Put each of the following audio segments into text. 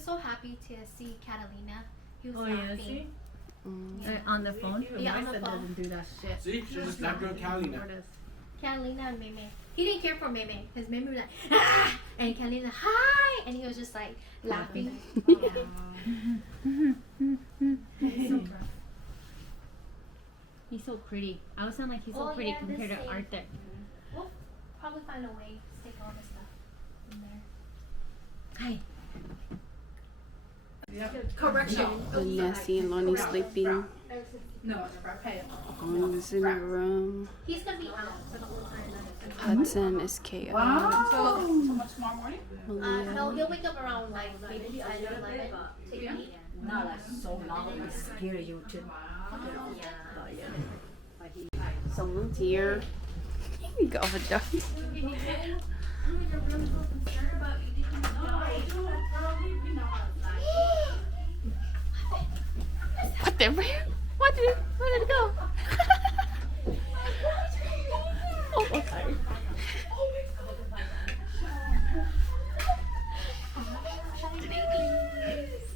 was so happy to see Catalina. He was Yeah, laughing. see? Yeah. On the phone? Yeah, on the phone. Doesn't do that shit. See, she just slapped her Catalina. Catalina and Meme. He didn't care for Meme because Meme was like, ah! And Catalina, hi! And he was just like laughing. He's so pretty. I would sound like he's so Oh, pretty yeah, compared this to thing. Arthur. We'll probably find a way to stick all the stuff in there. Hi. Correction. Nessie and Lonnie sleeping. Is in her room. He's gonna be out for the whole time. Hudson is chaos. He'll wake up around like maybe 10 or 11 to eat. Not like so long we scare you to. Someone's here. You go for dog. Whatever. Where did it go? Oh, sorry.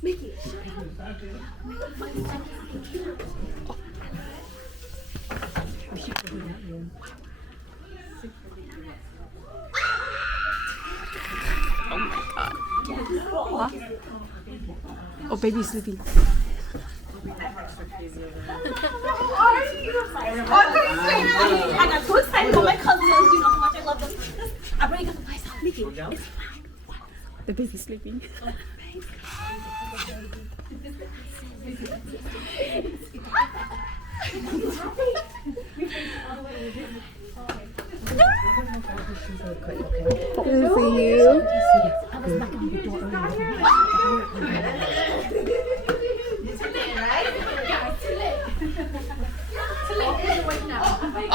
Mickey. Oh my god. Oh, baby's sleeping. I got so excited for my cousins. You know how much I love them. I bring them to my son. Mickey, it's fine. The baby's sleeping.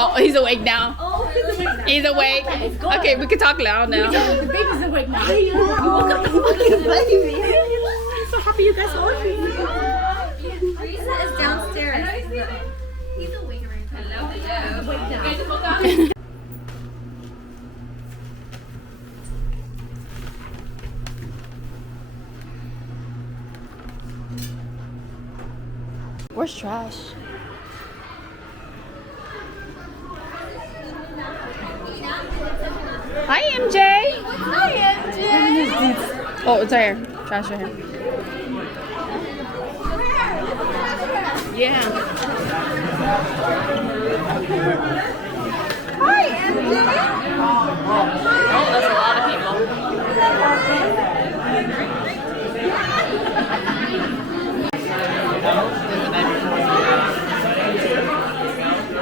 Oh, he's awake now. He's awake. Okay, we can talk loud now. The baby's awake now. You woke up the fucking baby. I'm so happy you guys are here. Risa is downstairs. He's awake right now. Hello. Awake now. Where's trash? Hi, MJ. Hi, MJ. Oh, it's right here. Trash right here. Yeah. Hi, MJ. Oh, that's a lot of people.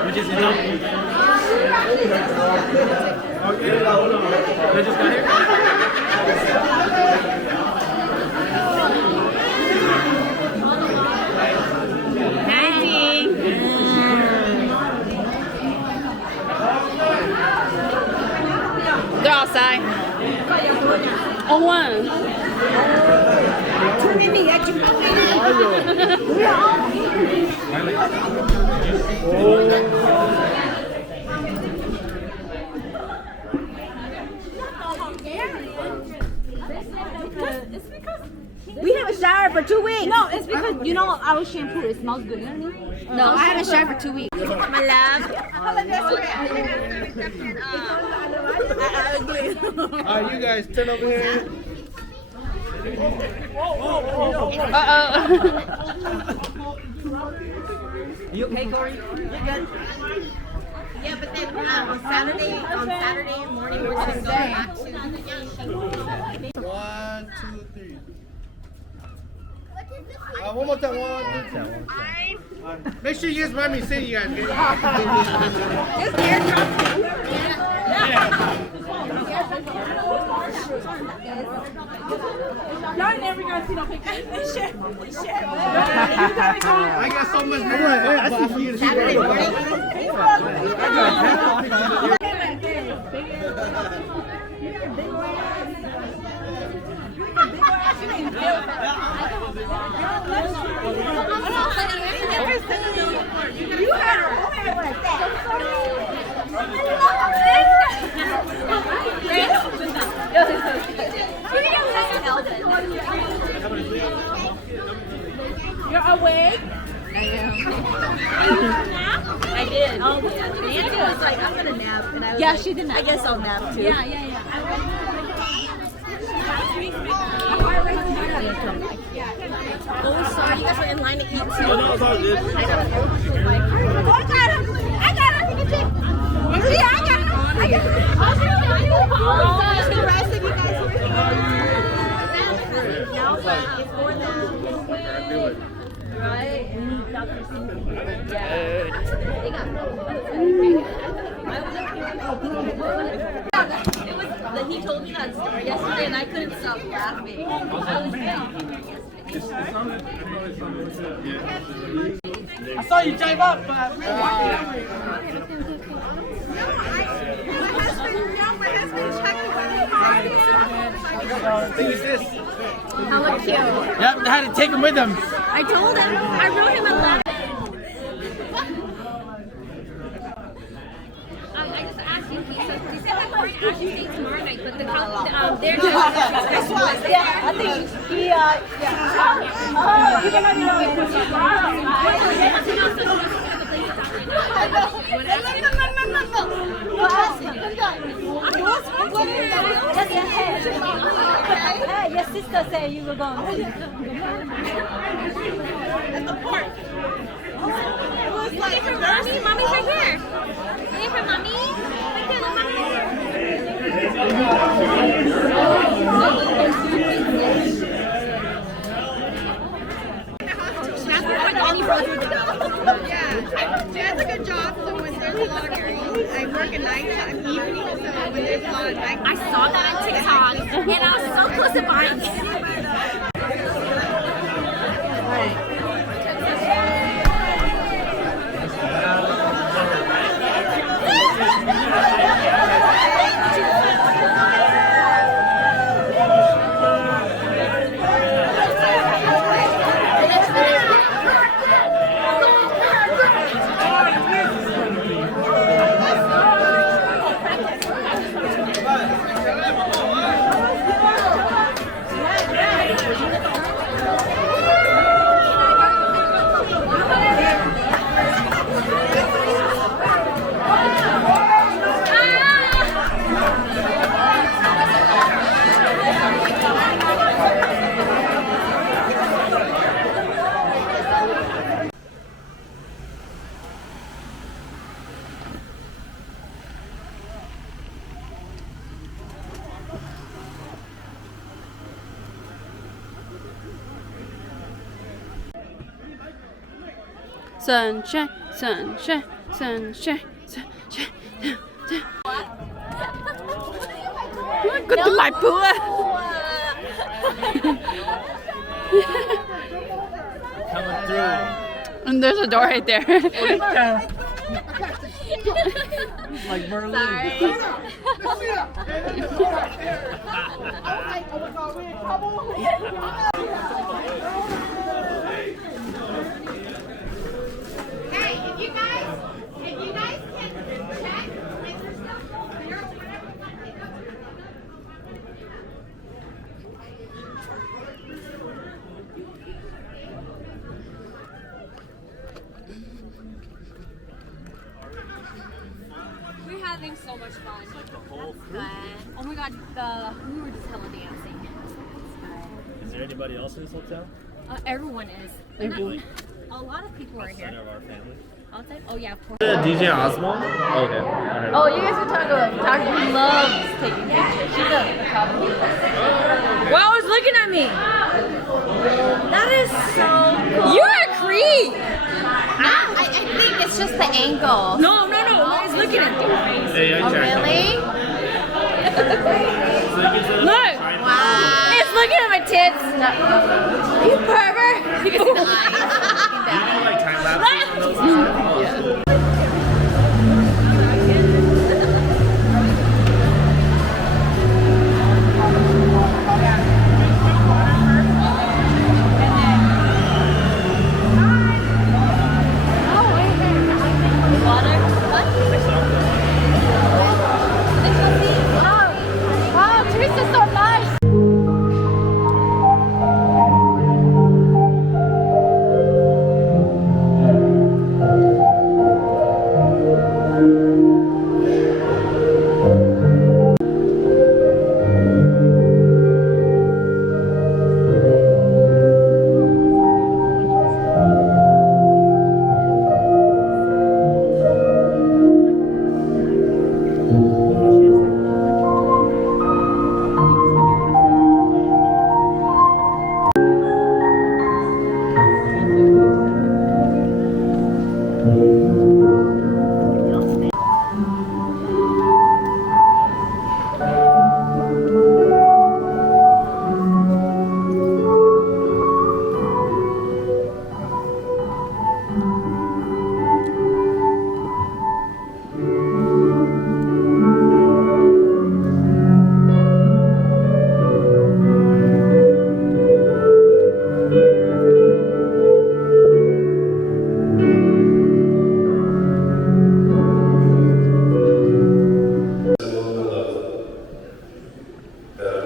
Which is enough. Okay, they just got here? They're outside. Oh, one. We haven't showered for 2 weeks. No, it's because you know our shampoo it smells good. You know what I mean? No, I haven't showered for 2 weeks. My love. Alright, you guys turn over here. Uh-oh. You okay, Corey? Yeah, but then on Saturday morning we're gonna go back to 1, 2, 3. One more time. 1, 2, 3. Make sure you guys mind me saying you guys. Y'all never gonna see no pictures. I got so much more, but I for you to see. Saturday morning. You had her hair like that. Yeah, she didn't. I guess I'll nap too. Yeah, yeah, yeah. Oh, sorry, you guys were in line to eat too. Oh, no, it's all good. I got him. I got him. Yeah, I got him. The rest of you guys were here. Right? He told me that story yesterday and I couldn't stop laughing. I was I saw you drive up. My husband checked Use this. How look cute. Yep, they had to take him with them. I told him. I wrote him a letter. I just asked you, he said that we're actually tomorrow night, but they're This one, yeah, I think he, yeah. Oh, you can have your own. No. Go ask him. Just your head. Hey, your sister said you were going. That's the part. Look at her, mommy. Mommy's right here. Look at her, mommy. Right there, look, mommy. She has a good job, so when there's a lot of girls, I work at night and evening, so when there's a lot of night. I saw that on TikTok, and I was so close to buying it. Sunshine, sunshine, sunshine, sunshine. Look at my pool. Coming through. And there's a door right there. Like Merlin. Hey, if you guys can check if you're still here or whatever. We're having so much fun. Oh my god, we were just hella dancing. Is there anybody else in this hotel? Everyone is. Really? A lot of people are Outside here. of our family? Outside? Oh yeah, of course. DJ Osmo? Okay. Oh, you guys were talking about photography. He loves taking pictures. She's a photographer. Wow, it's looking at me. That is so cool. You're a creep. I think it's just the angle. No, it's looking at me. Hey, I Oh, checked. really? Look. Wow. It's looking at my tits. You pervert. You know, like time lapses on those? Wow, Teresa's so nice.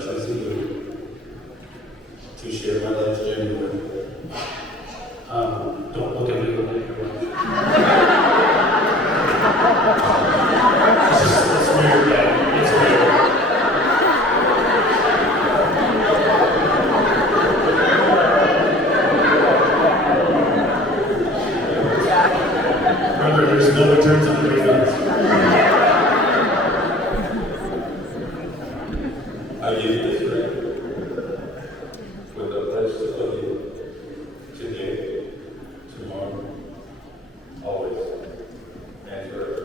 choosing you to share my life's journey with. Don't look at me, look at your wife. It's weird, man. It's weird. Remember, there's no returns on the refunds. I give you this ring with a pledge to love you today, tomorrow, always, and forever.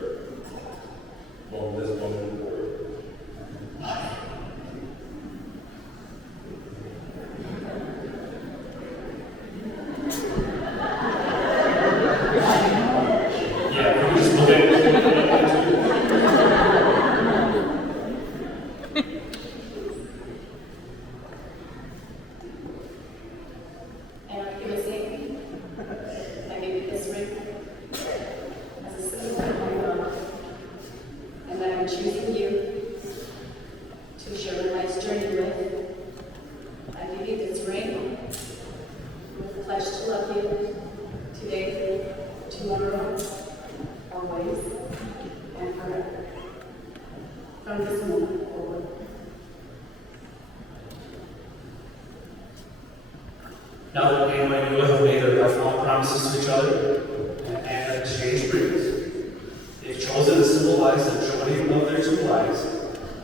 From this moment forward. Yeah, we just look at it. And I'm going to say, I give you this ring as a symbol of my love, and that I'm choosing you to share life's journey with. I give you this ring with the pledge to love you today, tomorrow, always, and forever. From this moment forward. Now that me and my new have made their lifelong promises to each other and have exchanged rings, they've chosen to symbolize the joy of their two lives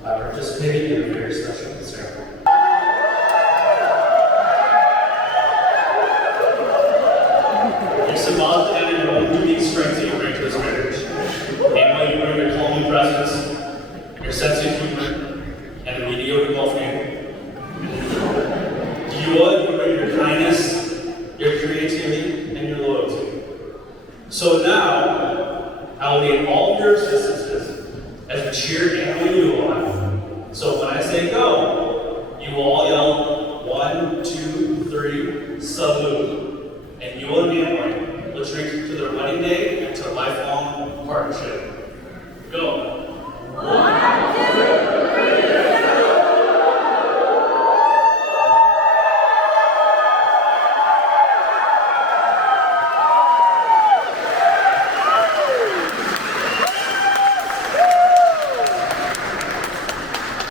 by participating in a very special ceremony. You're symbolic of having your own unique strengths that you bring to this marriage. Namely, you bring your calming presence, your sense of humor, and a mediocre golf game. You bring your kindness, your creativity, and your loyalty. So now, I will name all of your existences as we cheer and win you on. So when I say go, you will all yell 1, 2, 3, salute. And you and Manway will drink to their wedding day and to a lifelong partnership. Go. 1, 2, 3.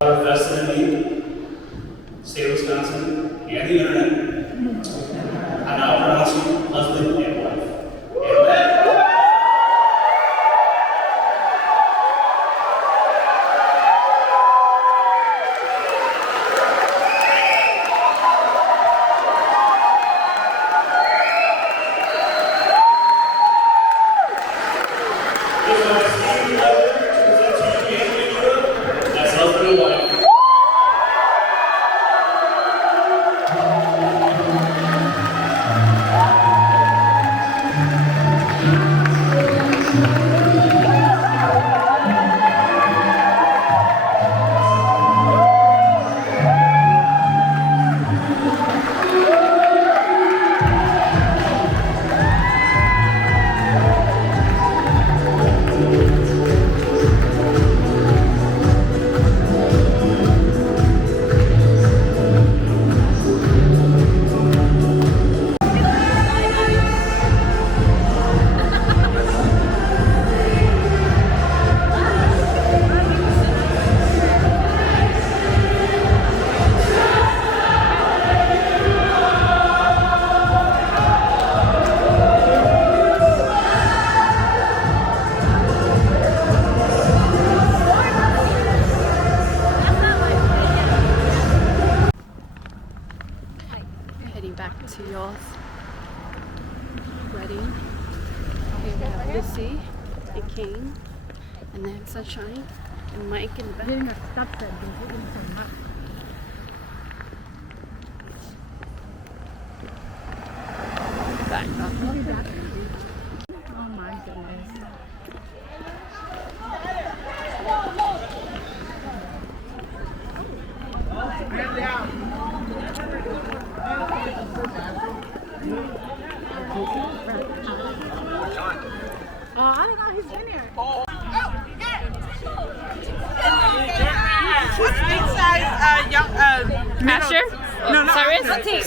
Invested in me, state of Wisconsin, and the internet. I now pronounce you husband and wife. Amen. As husband and wife. Heading back to y'all's wedding. Here we have Lucy and Kane, and then Sunshine and Mike in the back. Back up. Oh my goodness. I don't know, he's in here. What's big size young Asher? No, not Cyrus? Asher.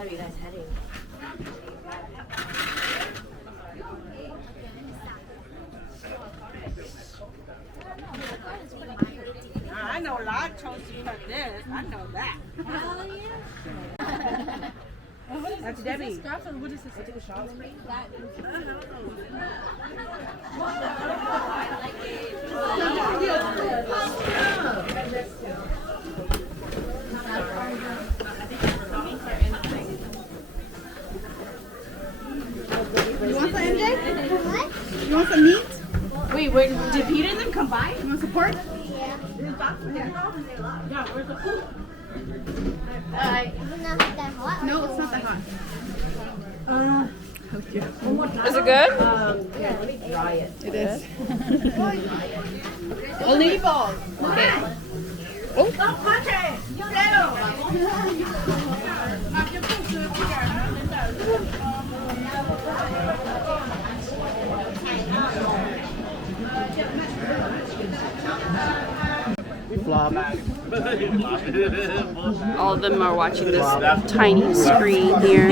How are you guys heading? I know a lot chose you like this. I know that. That's Debbie. What is this? I take a shot. You want some, MJ? What? You want some meat? Wait, did Peter and them come by? You want some pork? Yeah. Yeah, where's the food? No, it's not that hot. Is it good? It is. Only balls. Okay. Flop. All of them are watching this tiny screen here.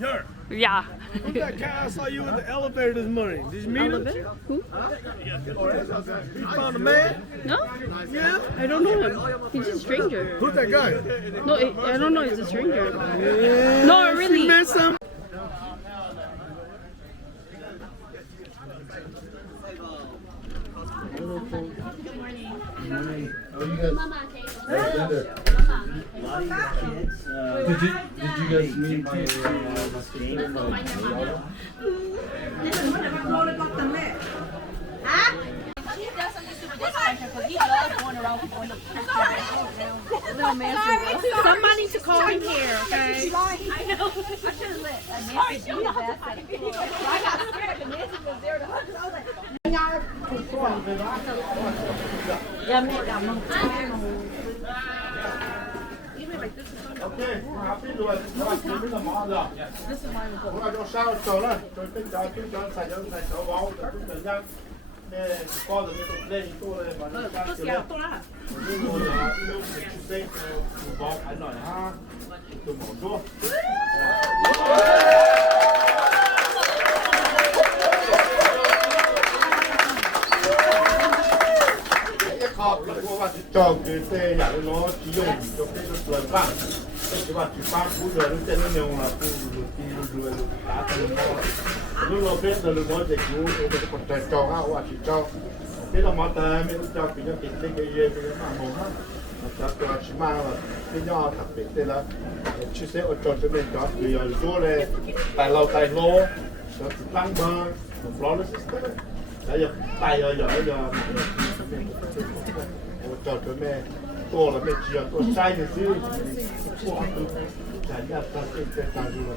Yer, Yeah. who's that guy I saw you in the elevator this morning? Did you meet him? Who? You found a man? No? Yeah? I don't know him. He's a stranger. Who's that guy? No, I don't know. He's a stranger. Yeah. No, really. You met some? Did you guys meet my Somebody to call him here, okay? I know. I should have let Nancy do the best. I got scared because Nancy was there to hug us. I was like, Okay, happy rồi. Các bạn kiếm cái món rồi. Các bạn cho sao cho lên. Cho cái cho xài cho vào cho cái thời gian. Nè, con rồi cái lên tôi này mà nó đang chưa lên. Nhưng mà là cái lúc mình xây vào cái này ha. Tôi bỏ xuống. Họp là các bạn cho cái xe nhà nó chỉ dùng cho cái tuần vàng, các bạn chỉ bán phú rồi nó sẽ nó nhiều là phú rồi đã thành nó, lúc nó biết rồi nó sẽ cứu cái còn trời cho ha, hoặc chỉ cho cái nó món tây mình cho cái nó cái cái cái mà mồm ha, cho chỉ mang là cái nhỏ đặc biệt thế là chỉ sẽ ở cho mình cho vì ở chỗ này tại lâu nó chỉ tăng bơ, một lon nó sẽ đấy giờ tay giờ cho mẹ to là mẹ chia to sai thì xí chả nhát ta cái ta dù là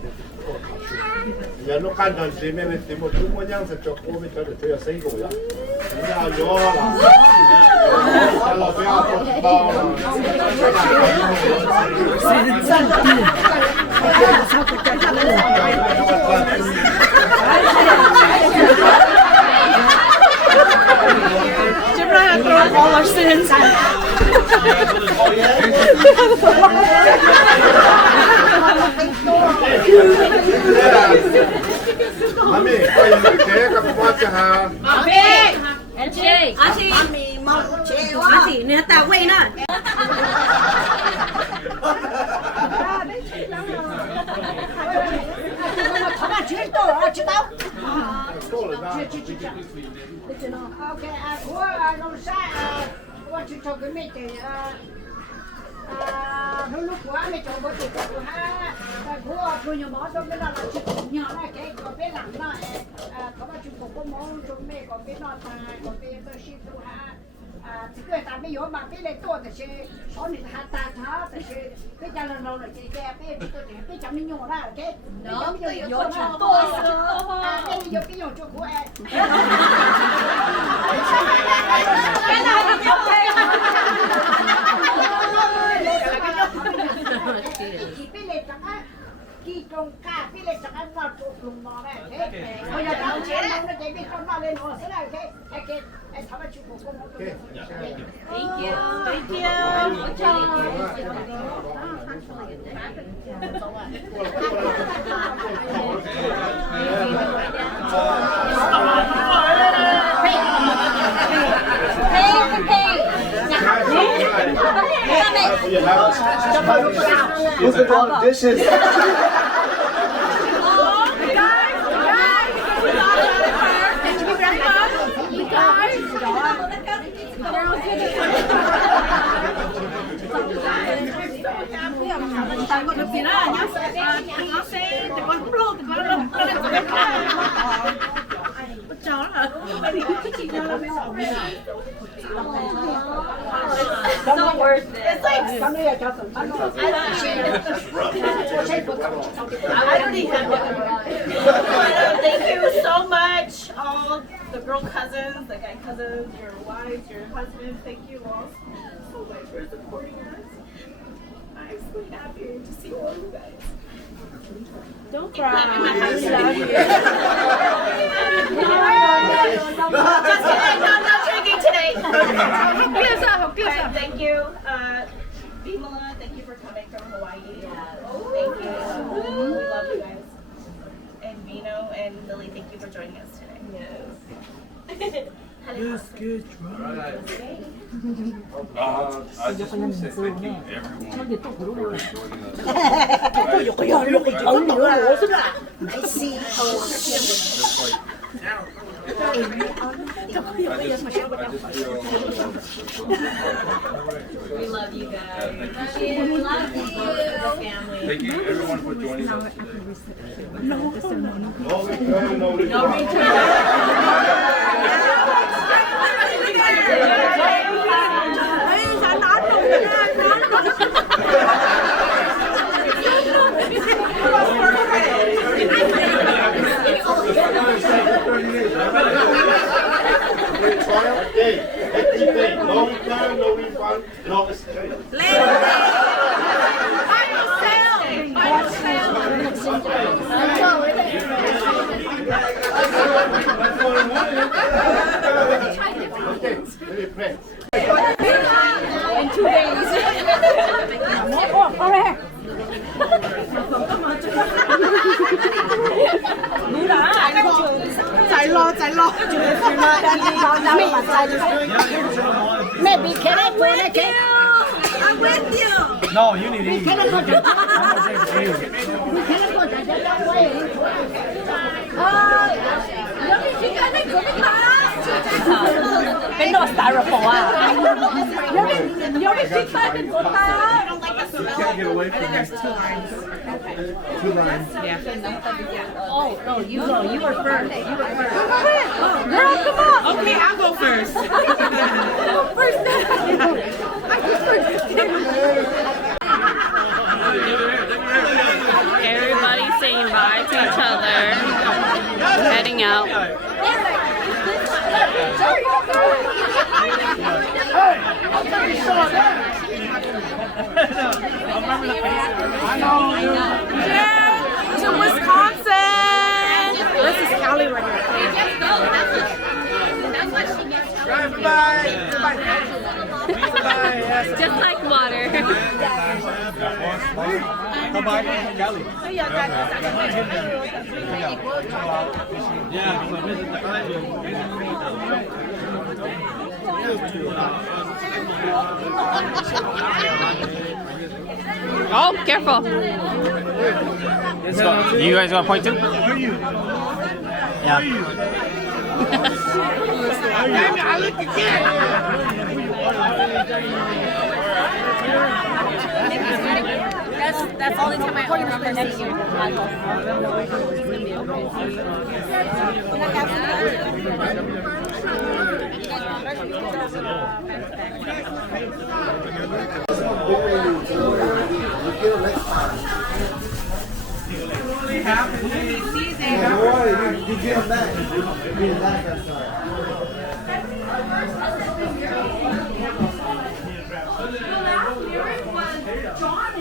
giờ nó can đàn gì mẹ tìm một thứ mua nhang sẽ cho cô mới cho được chơi sinh rồi á nhà gió là lo phải ao bao All our sins. Mami, coi như thế các con sẽ hà. Chị, mami mong chị quá. Chị nè ta quay nè. lúc quá mẹ chồng bố chị của ha của tôi nhiều món tôi biết là chị nhỏ này cái có biết làm nó có bao nhiêu có món chúng mẹ có biết nó tài có biết tôi xin tôi ha thì cái ta bây giờ mà biết lấy tôi thì có những hạt ta tháo thì cái cha lần đầu là chị cái biết tôi để cái chồng đi nhỏ ra cái đó bây giờ yo cho tôi cái bây giờ cái nhỏ cho của em cái nào cũng không chị biết lấy chắc á kỳ trồng cà phê lên chẳng ăn nó chụp lùng nó này thế bây giờ tao chế nó chạy đi con nó lên nó sẽ là thế cái thằng nó chụp của con Thank you. Thank you. Who's the lot of dishes? So worth it. It's like I don't even thank you so much, all the girl cousins, the guy cousins, your wives, your husbands. Thank you all so much for supporting us. I'm so happy to see all you guys. Don't cry. We love you. Just kidding. No, not drinking today. Thank you, Bimala. Thank you for coming from Hawaii. Thank you. We love you guys. And Vino and Lily, thank you for joining us today. Yes. Yes, good. I just want to say thank you everyone for joining us. We love you guys. We love you. Family. Thank you everyone for joining us. No return. No return, no refund, no exchange. Okay, let me pray. In 2 days. Maybe can I go like it? I'm with you. No, you need to eat. Can I go I'm gonna take it for you. Can I go that way? Cái nồi styrofoam à? You can't get away from me. 2 lines. Oh, no, you go. You were first. You were first. Girl, come on. Okay, I'll go first. Everybody's saying bye to each other. Heading out. To Wisconsin. This is Callie right here. Just like water. Come by, Kelly. Yeah, so visit the Oh, careful. So, you guys want to point too? Yeah. That's the only time I remember next year. You get him back. You laugh that time. John,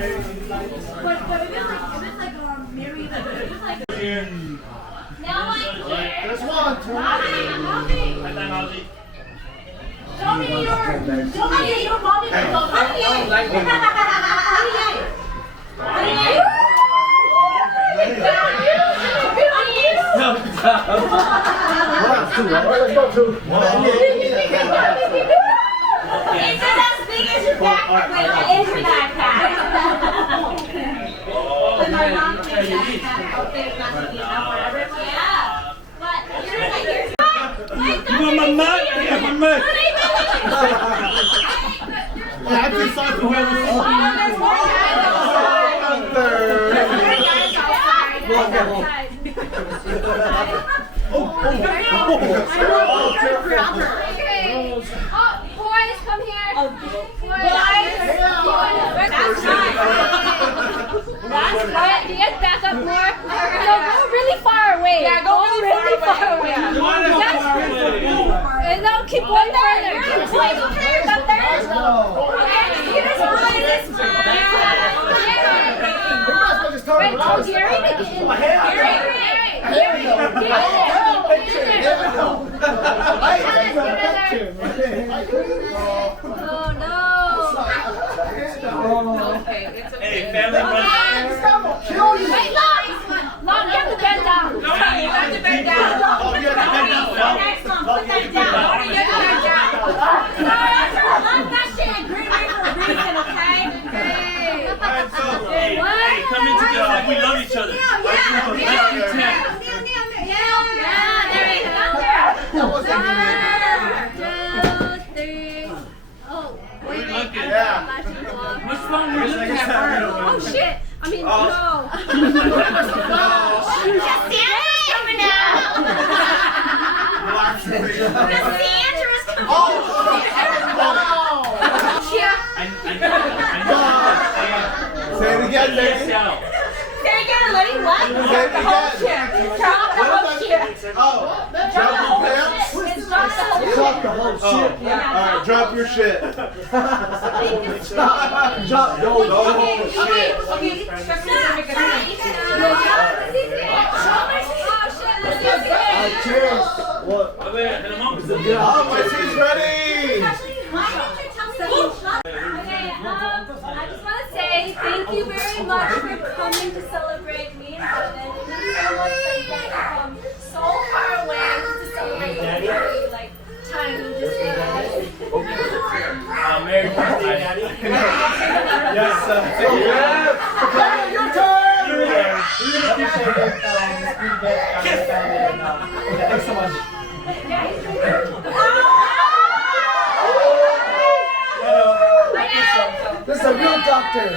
Now I care. There's one. Mommy. Show me your mommy. Let's go to. Is it as big as your backpack? Wait, is your backpack? When my mom takes backpack out there, not to be enough for everyone. Yeah. What? Here's You want my mug? Yeah, my mug. I just saw whoever. there's more guys outside. There's more guys outside. Boys, come here. That's right. Do you guys back up more? No, go really far away. Yeah, go really far away. And no, keep going further. Keep going further. Up there. Okay, here's one. This one. Wait, tell Gary to get in. Gary. Oh no. Hey, family runs. Wait, Long, you have to bend down. You have to bend down. Next one, put that down. You have to bend down. I'm not saying green for a reason, okay? Hey, come in together like we love each other. Let's do 10. There you go. 1, 2, 3. Oh, wait. Which one were you looking at first? Oh shit. I mean, no. Cassandra's coming out. Cassandra's coming out. Say it again, Dave. Say it again, Lenny. What? Say it again. Drop the whole shit. Oh, drop your pants. Drop the whole shit. Alright, drop your shit. Drop the whole shit. Cheers. What? Oh, my tea's ready. I just want to say thank you very much for coming to celebrate me and Evan. It means so much that you guys have come so far away to celebrate a very, like, tiny display. Merry birthday, Daddy. Yes, Your turn. Thanks so much. This is a real doctor.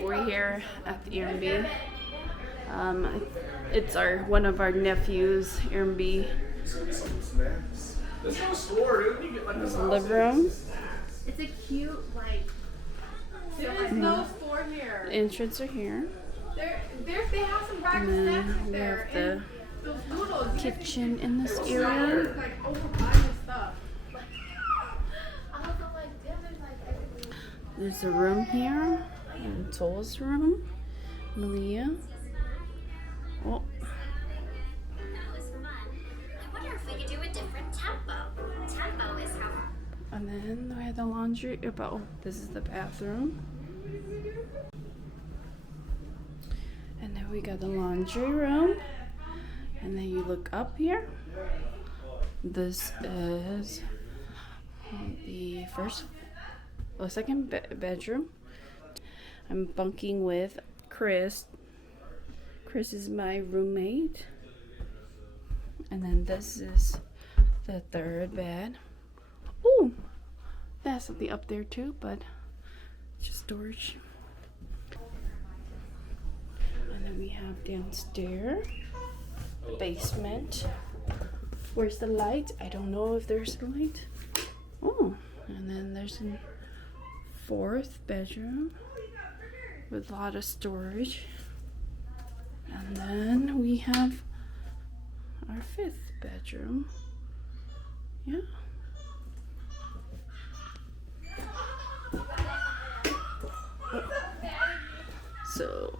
We're here at the Airbnb. It's one of our nephews' Airbnb. There's a living room. It's a cute, like. There is no store here. The entrance are here. They have some rack And snacks then in we there. have the And those noodles. kitchen in this area. Like overbuying the stuff. There's a room here. And Toll's room. Malia. Oh. we have the laundry. Oh, this is the bathroom. And then we got the laundry room. And then you look up here. This is the second bedroom. I'm bunking with Chris. Chris is my roommate. And then this is the third bed. Ooh, that's something up there too, but just storage. And then we have downstairs, basement. Where's the light? I don't know if there's a light. Oh, and then there's a fourth bedroom with a lot of storage. And then we have our fifth bedroom. Yeah. So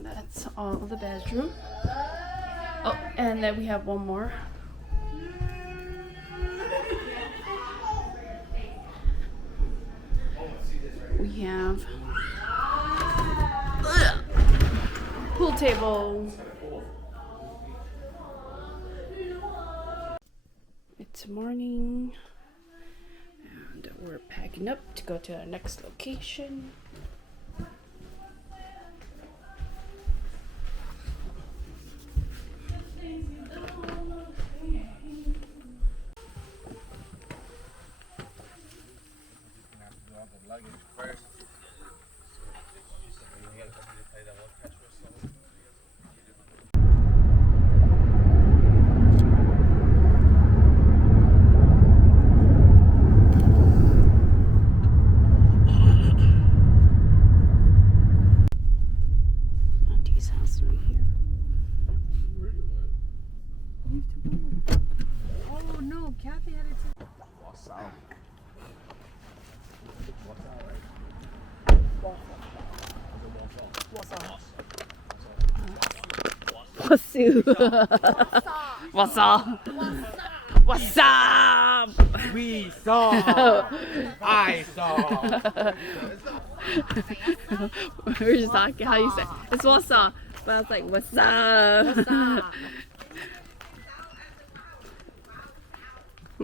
that's all the bedroom. Oh, and then we have one more. We have pool table. It's morning and we're packing up to go to our next location. Auntie's house right here. Oh no, Kathy had it too. What's up? What's up? We saw. I saw. We were just talking how you say it's what's up, but I was like, what's up? What's up?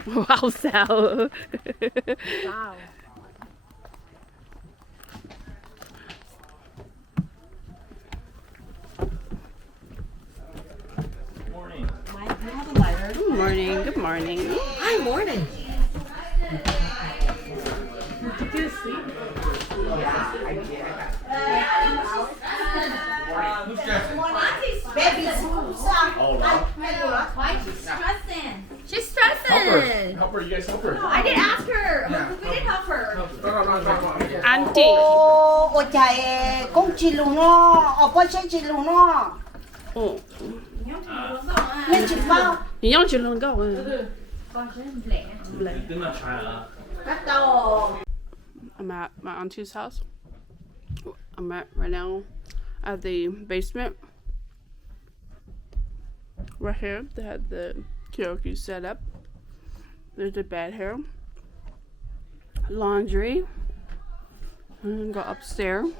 Wow, Sal. Wow. Good morning. Good morning. Hi, morning. Did you get to sleep? Why is she stressing? She's stressing. Help her, you guys help her. I didn't ask her. We didn't help her. No. Auntie. Ô chạy con chị luôn nó, ở bên trên chị luôn nó, Oh. lên chị bao. 你要去能够嗯。 Bắt đầu. I'm at my auntie's house. I'm at right now at the basement. Right here, they had the karaoke set up. There's a bed here. Laundry. And go upstairs.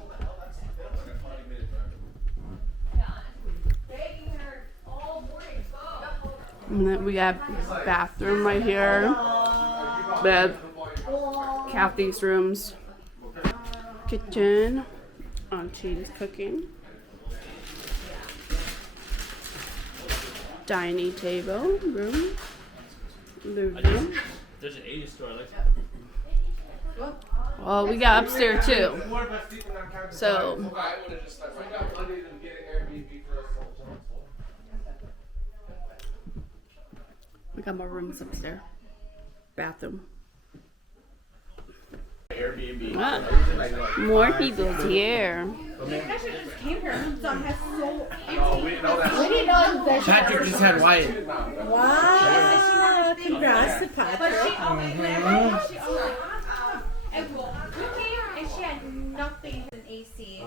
And then we have bathroom right here. Bed. Kathy's rooms. Kitchen. Auntie's cooking. Dining table. Room. Living room. There's an 80 store. Well, we got upstairs too. So we got more rooms upstairs. Bathroom. Airbnb. Ah, more people here. Patrick just had Wyatt. Wow. Congrats to Patrick. And she had nothing in AC.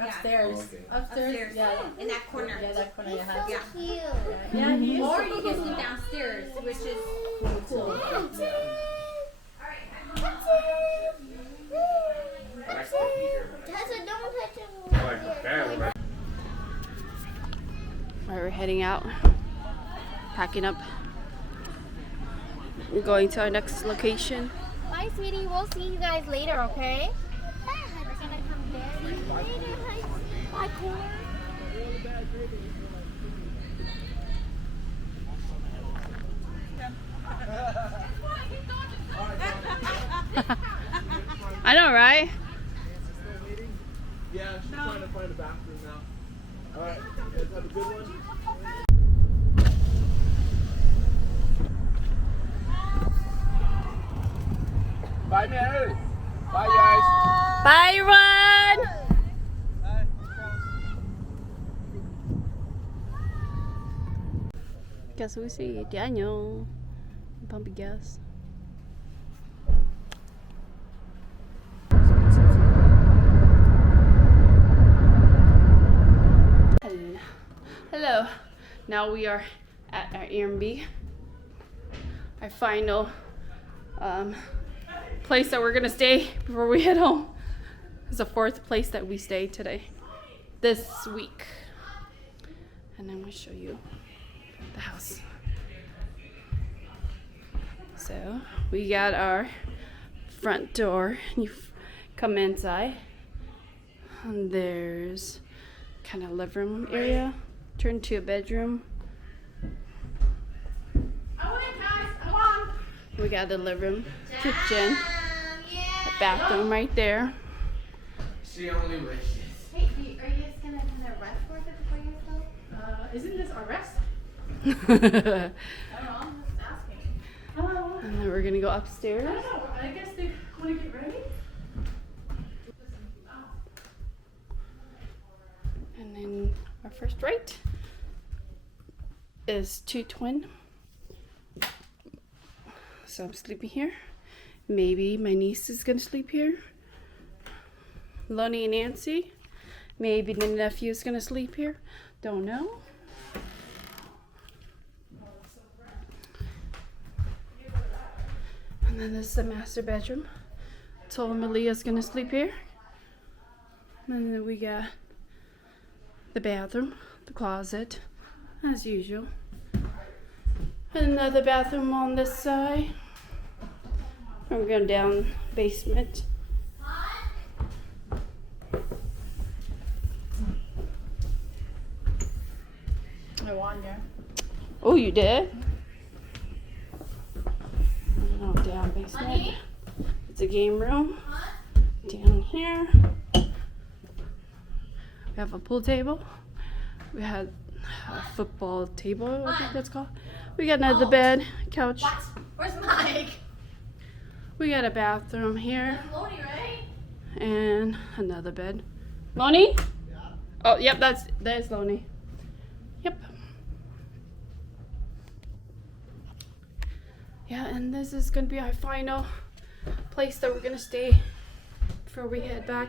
Upstairs. Upstairs. Yeah. In that corner. Yeah, that corner. Yeah. Yeah, he is. Or you can sleep downstairs, which is cool. heading out, packing up. We're going to our next location. Bye, sweetie. We'll see you guys later, okay? Bye. We're gonna come very later. Bye, Cor. I know, right? Yeah, she's trying to find a bathroom now. Alright, you guys have a good one. Bye, Mary. Bye, guys. Bye, everyone. Gas usi, Daniel. Pumpy gas. Hello. Now we are at our Airbnb. Our final place that we're gonna stay before we head home. It's the 4th place that we stayed today, this week. And I'm gonna show you the house. So we got our front door. You come inside, and there's kind of living room area. Turn to a bedroom. We got the living room, kitchen, a bathroom right there. She only wishes. Hey, are you guys gonna rest for it before you go? Isn't this our rest? And I don't know. I'm just asking. then we're gonna go upstairs. I don't know. I guess they want to get ready. And then our first right is 2 twin. So I'm sleeping here. Maybe my niece is gonna sleep here. Lonnie and Nancy. Maybe the nephew is gonna sleep here. Don't know. And then this is the master bedroom. Told Malia's gonna sleep here. And then we got the bathroom, the closet, as usual. Another bathroom on this side. And we're going down basement. I wonder. Oh, you did? Oh, down basement. It's a game room. Down here. We have a pool table. We had a football table, I think that's called. We got another bed, couch. What? Where's Mike? We got a bathroom here. That's Lonnie, right? And another bed. Lonnie? Yeah. Oh, yep, that's Lonnie. Yep. Yeah, and this is gonna be our final place that we're gonna stay before we head back.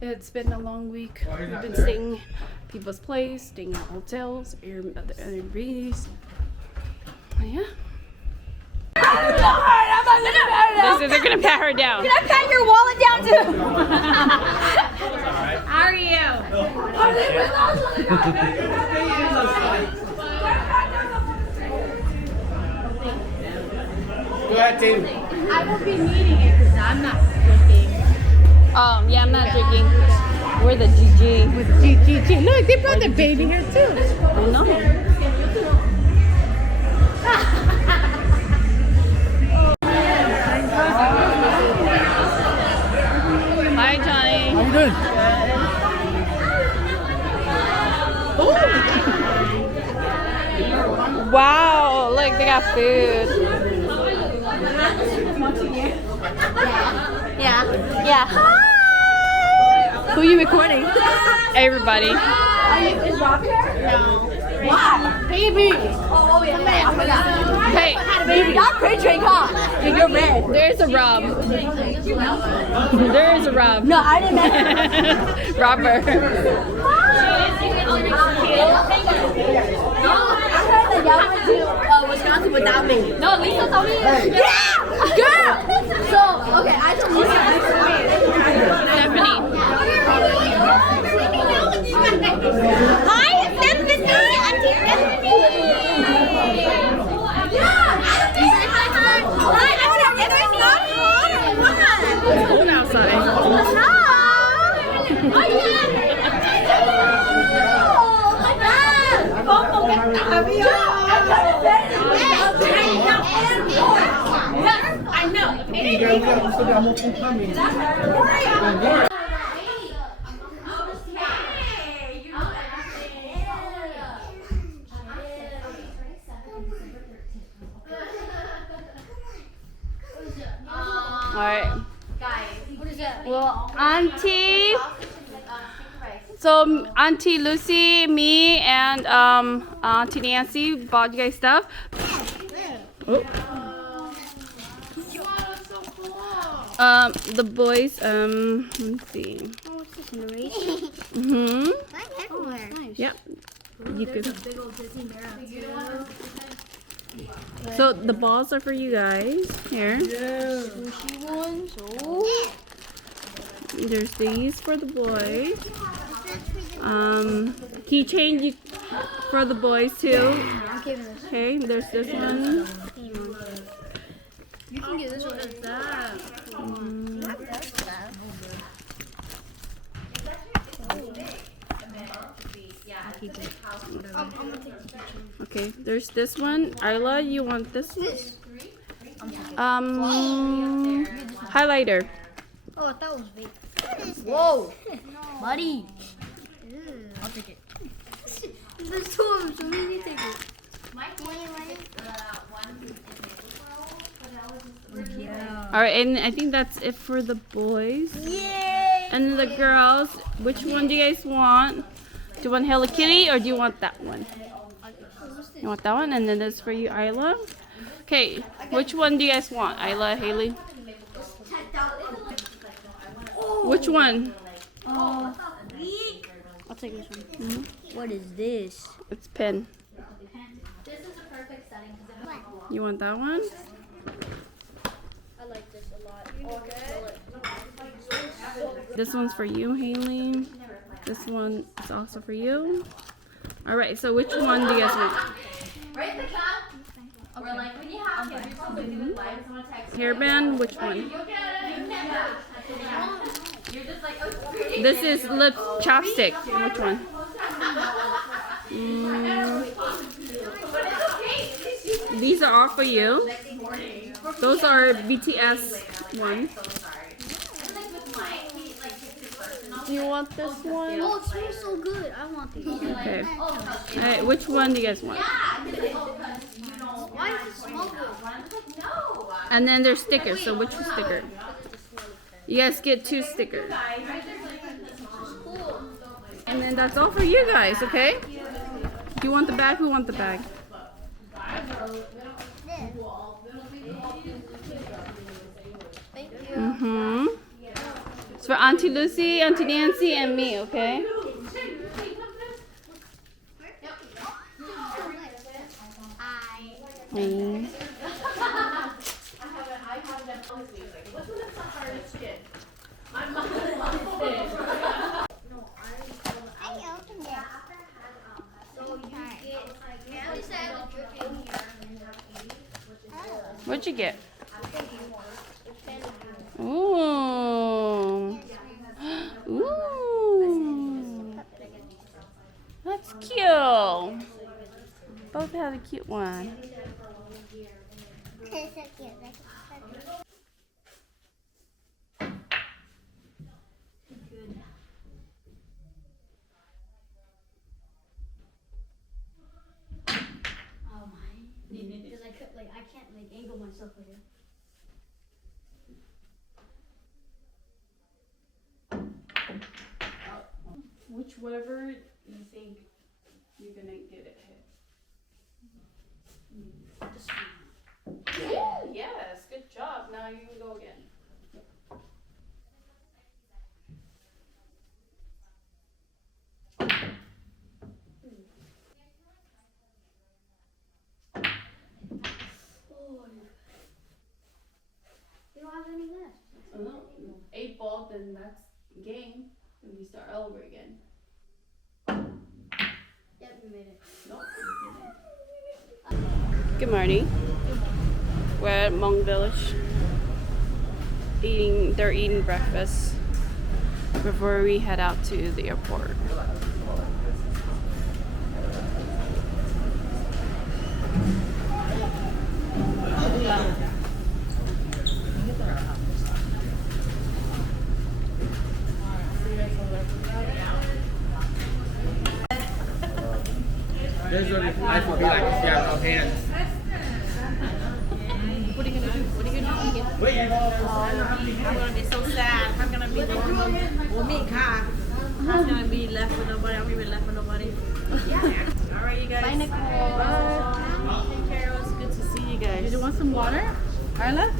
It's been a long week. We've been staying at people's place, staying at hotels, Airbnbs. Yeah. They're gonna pat her down. Can I pat your wallet down too? How are you? Go ahead, team. I will be needing it because I'm not drinking. Yeah, I'm not drinking. We're the GG. With GG. Look, they brought the baby here too. I know. Hi, Johnny. How you doing? Wow, look, they got food. Yeah. Hi! Who are you recording? Everybody. Is Rob here? No. Why? Baby! Oh, yeah. I forgot. Hey, Baby, y'all pretty drink, huh? You're red. there's a Rob. There is a Rob. No, I didn't make it. Robert. I heard that y'all went to Wisconsin without me. No, Lisa told me. Yeah! Girl! So, okay, I told Lisa. Stephanie. Hi, Stephanie! Tinggal sudah mau kami. Alright. Well, Auntie. So Auntie Lucy, me, and Auntie Nancy bought you guys stuff. Oh. The boys. Let's see. Oh, it's just narration. Mhm. That's everywhere. Nice. Yep. You There's could. a big old Disney mirror too. So the balls are for you guys. Here. Squishy ones. Oh. There's these for the boys. Keychain for the boys too. Okay, there's this one. You can get this one as that. Okay, there's this one. Isla, you want this one? Highlighter. Oh, that was big. Whoa, buddy. I'll take it. There's two of them, so we need to take it. All right, and I think that's it for the boys. Yay! And the girls, which one do you guys want? Do you want Hello Kitty or do you want that one? You want that one? And then this for you, Isla. Okay, which one do you guys want? Isla, Haley? Which one? I'll take this one. What is this? It's pen. This is a perfect setting because You want that one? I like this a lot. This one's for you, Haley. This one is also for you. All right, so which one do you guys want? Right the cat. Or like when you have kids, you're supposed to do live, someone texts you. Hairband, which one? You'll get it. You're just like, oh, it's pretty. This is lip chapstick. Which one? These are all for you. Those are BTS ones. Do you want this one? Oh, it smells so good. I want these. Okay. Alright, which one do you guys want? Why does it smell good? And then there's stickers, so which sticker? You guys get 2 stickers. And then that's all for you guys, okay? Do you want the bag? Who wants the bag? Thank you. Mm-hmm. It's for Auntie Lucy, Auntie Nancy, and me, okay? What'd you get? Ooh. Ooh. That's cute. Both have a cute one. Because I could, like, I can't like angle myself with it. Whatever you think you're gonna get it hit. Yes, good job. Now you can go again. You don't have any left. Oh, no. 8 ball, then that's game. Then we start all over again. Yep, we made it. Nope. Good morning. We're at Hmong Village. They're eating breakfast before we head out to the airport. This would be life would be like if you have no hands. What are you gonna do? What are you gonna do? I'm gonna be so sad. I'm gonna be I'm gonna be left with nobody. I'm even left with nobody. All right, you guys. Bye, Nicole. Bye. Take care. It was good to see you guys. Did you want some water, Arla?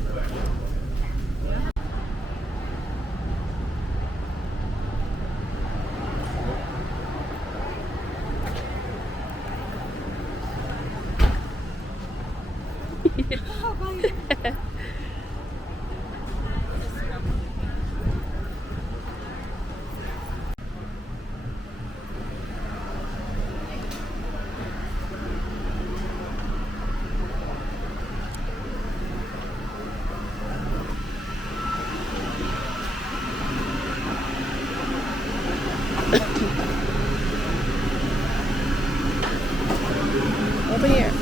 Over here.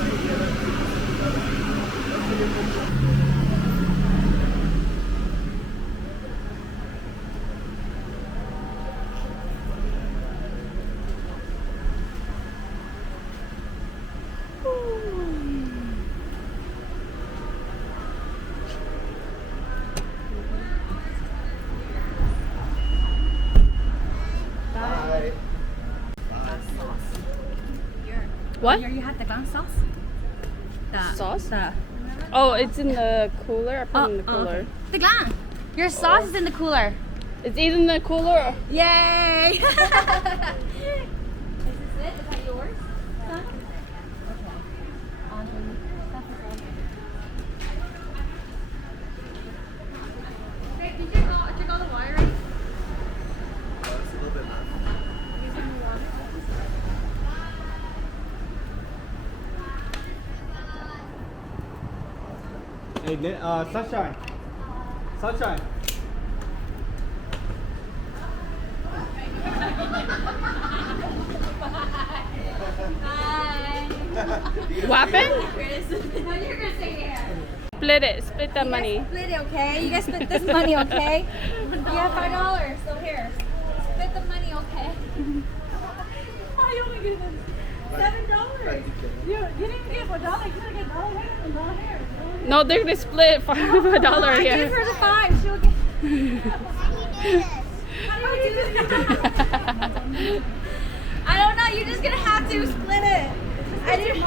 What? You had the gun sauce? Sauce? Oh, it's in the cooler. I put it in the cooler. Okay. The gun! Your sauce is in the cooler. It's in the cooler. Yay! Is this it? Is that yours? Huh? Hey, did you check all the wiring? That's a little bit left. Hey, Sunshine. Sunshine. Hi. What happened? What you're gonna say here? Split it. Split the money. Split it, okay? You guys split this money, okay? You have $5, so here. Split the money, okay? Oh, you only get $7. You didn't get $1. You gotta get $1 here and $1 here. No, they're gonna split for $1 Give here. her the 5. She'll get. How do you do that? I don't know. You're just gonna have to split it. I didn't.